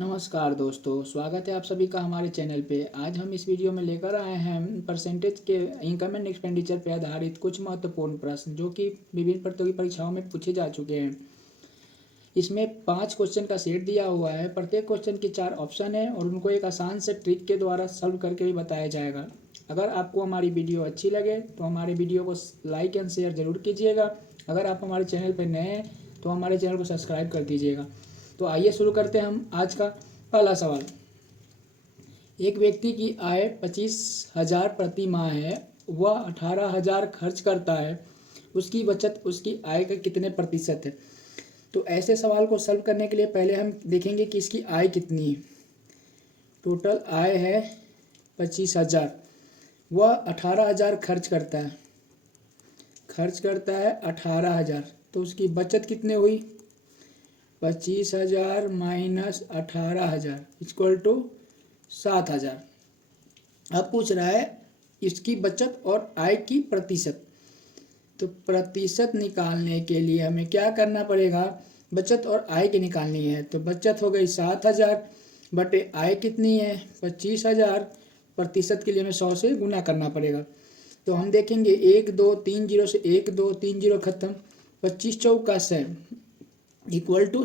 नमस्कार दोस्तों, स्वागत है आप सभी का हमारे चैनल पे। आज हम इस वीडियो में लेकर आए हैं परसेंटेज के इनकम एंड एक्सपेंडिचर पे आधारित कुछ महत्वपूर्ण प्रश्न जो कि विभिन्न प्रतियोगी परीक्षाओं में पूछे जा चुके हैं। इसमें 5 क्वेश्चन का सेट दिया हुआ है। प्रत्येक क्वेश्चन के 4 ऑप्शन है और उनको एक आसान से ट्रिक के द्वारा सॉल्व करके भी बताया जाएगा। अगर आपको हमारी वीडियो अच्छी लगे तो हमारे वीडियो को लाइक एंड शेयर ज़रूर कीजिएगा। अगर आप हमारे चैनल पर नए हैं तो हमारे चैनल को सब्सक्राइब कर दीजिएगा। तो आइए शुरू करते हैं हम आज का पहला सवाल। एक व्यक्ति की आय 25,000 प्रति माह है, वह 18,000 खर्च करता है, उसकी बचत उसकी आय का कितने प्रतिशत है। तो ऐसे सवाल को सॉल्व करने के लिए पहले हम देखेंगे कि इसकी आय कितनी है। टोटल आय है 25,000, वह 18,000 खर्च करता है 18,000, तो उसकी बचत कितने हुई 25,000 माइनस 18,000 इक्वल टू 7,000। अब पूछ रहा है इसकी बचत और आय की प्रतिशत। तो प्रतिशत निकालने के लिए हमें क्या करना पड़ेगा, बचत और आय की निकालनी है। तो बचत हो गई 7,000 बटे आय कितनी है 25,000, प्रतिशत के लिए हमें 100 से गुना करना पड़ेगा। तो हम देखेंगे 1 2 3 0 से 1 2 3 0 खत्म, 25 चौका 100 equal to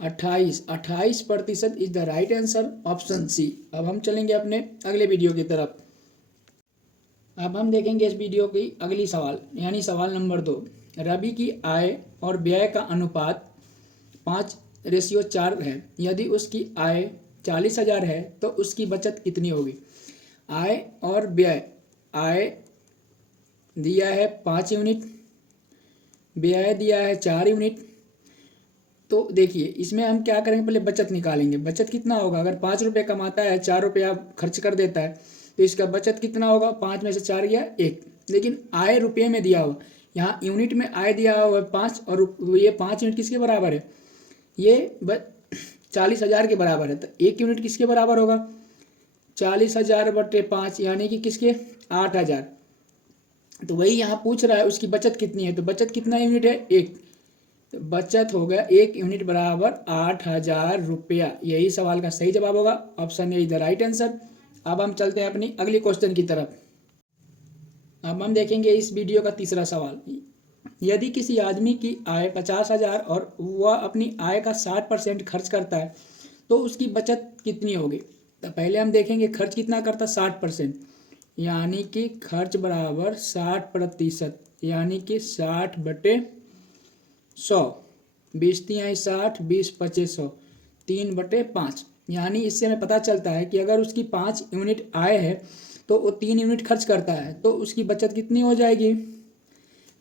28% is the right answer, option C. अब हम चलेंगे अपने अगले वीडियो की तरफ। अब हम देखेंगे इस वीडियो की अगली सवाल यानी सवाल नंबर 2। रवि की आय और व्यय का अनुपात 5:4 है। यदि उसकी आय 40,000 है तो उसकी बचत कितनी होगी। आय और व्यय, आय दिया है 5 यूनिट, व्यय दिया है 4 यूनिट। तो देखिए इसमें हम क्या करेंगे, पहले बचत निकालेंगे। बचत कितना होगा, अगर 5 रुपये कमाता है 4 रुपया खर्च कर देता है तो इसका बचत कितना होगा, 5 में से 4 गया 1। लेकिन आय रुपये में दिया हुआ, यहाँ यूनिट में आय दिया हुआ है 5 और ये 5 यूनिट किसके बराबर है, ये 40,000 के बराबर है। तो 1 यूनिट किसके बराबर होगा 40,000 बटे 5 यानी कि किसके 8,000। तो वही यहाँ पूछ रहा है उसकी बचत कितनी है। तो बचत कितना यूनिट है 1, तो बचत हो गया 1 यूनिट बराबर 8,000 रुपया। यही सवाल का सही जवाब होगा, option A is the right answer. अब हम चलते हैं अपनी अगली क्वेश्चन की तरफ। अब हम देखेंगे इस वीडियो का तीसरा सवाल। यदि किसी आदमी की आय 50,000 और वह अपनी आय का 60% खर्च करता है तो उसकी बचत कितनी होगी। तो पहले हम देखेंगे खर्च कितना करता है 60%, यानी कि खर्च बराबर 60%, यानी कि 60 बटे 100, 20 तिहाई 60, 20 पचे 100, 3 बटे 5। यानी इससे हमें पता चलता है कि अगर उसकी 5 यूनिट आय है तो वो 3 यूनिट खर्च करता है तो उसकी बचत कितनी हो जाएगी,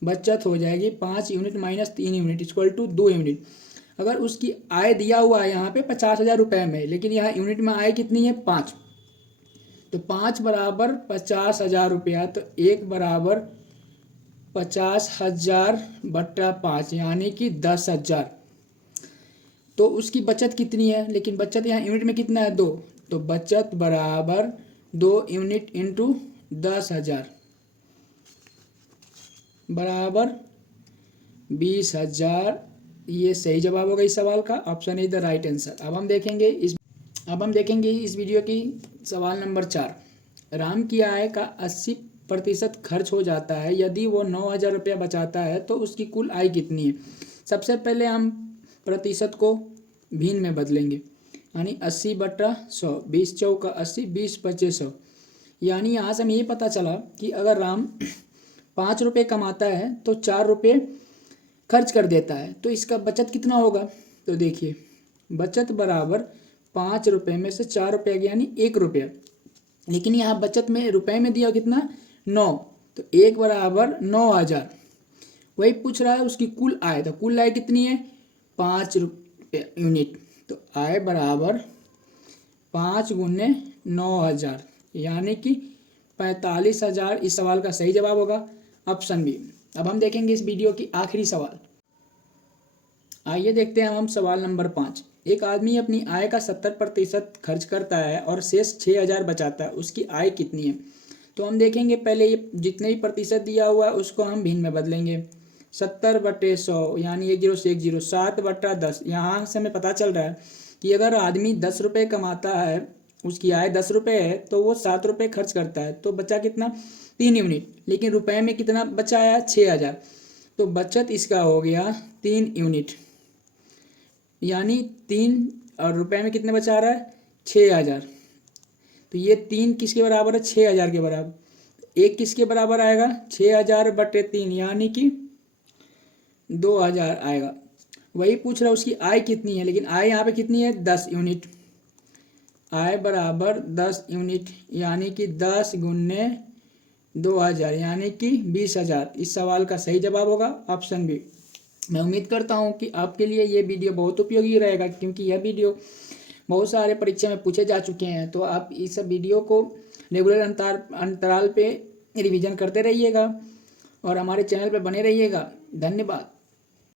बचत हो जाएगी 5 unit minus 3 unit equal to 2 unit. अगर उसकी आय दिया हुआ है यहाँ पे 50,000 रुपये में, लेकिन यहाँ यूनिट में आय कितनी है 5, तो 5 बराबर 50,000 रुपया, तो 1 बराबर 50,000 बटा 5 यानी कि 10,000। तो उसकी बचत कितनी है, लेकिन बचत यहाँ यूनिट में कितना है 2, तो बचत बराबर 2 यूनिट इंटू 10,000 बराबर 20,000। ये सही जवाब होगा इस सवाल का, option is the right answer. अब हम देखेंगे इस वीडियो की सवाल नंबर 4। राम की आय का 80% खर्च हो जाता है। यदि वो 9,000 रुपया बचाता है तो उसकी कुल आय कितनी है। सबसे पहले हम प्रतिशत को भिन्न में बदलेंगे, यानी 80 बटा 100, 20 चौका 80, 20 पचे 100। यानी यहाँ से हमें ये पता चला कि अगर राम 5 रुपये कमाता है तो 4 रुपये खर्च कर देता है तो इसका बचत कितना होगा। तो देखिए बचत बराबर 5 रुपये में से 4 रुपया गया यानी 1 रुपया, लेकिन यहाँ बचत में रुपए में दिया कितना 9, तो 1 बराबर 9,000। वही पूछ रहा है उसकी कुल आय, तो कुल आय कितनी है 5 रुपये यूनिट, तो आय बराबर 5 गुने 9,000 यानी कि 45,000। इस सवाल का सही जवाब होगा, ऑप्शन बी। अब हम देखेंगे इस वीडियो की आखिरी सवाल। आइए देखते हैं हम सवाल नंबर 5। एक आदमी अपनी आय का 70% खर्च करता है और शेष 6,000 बचाता है, उसकी आय कितनी है। तो हम देखेंगे पहले ये जितने भी प्रतिशत दिया हुआ है उसको हम भिन्न में बदलेंगे। 70 बटे 100 यानी 1 0 से 1 0, 7 बटा 10। यहाँ से हमें पता चल रहा है कि अगर आदमी 10 रुपये कमाता है, उसकी आय 10 रुपये है, तो वो 7 रुपये खर्च करता है, तो बचा कितना 3 यूनिट। लेकिन रुपए में कितना बचा आया 6,000, तो बचत इसका हो गया 3 यूनिट, यानी 3 और रुपए में कितने बचा रहा है 6,000। तो ये 3 किसके बराबर है 6,000 के बराबर। एक किसके बराबर आएगा 6,000/3, यानी कि 2,000 आएगा। वही पूछ रहा है उसकी आय कितनी है, लेकिन आय यहाँ पे कितनी है 10 यूनिट। आय बराबर 10 यूनिट, यानी कि 10 गुने 2,000 यानी कि 20,000। इस सवाल का सही जवाब होगा ऑप्शन बी। मैं उम्मीद करता हूँ कि आपके लिए ये वीडियो बहुत उपयोगी रहेगा, क्योंकि यह वीडियो बहुत सारे परीक्षा में पूछे जा चुके हैं। तो आप इस वीडियो को रेगुलर अंतराल पे रिवीजन करते रहिएगा और हमारे चैनल पे बने रहिएगा। धन्यवाद।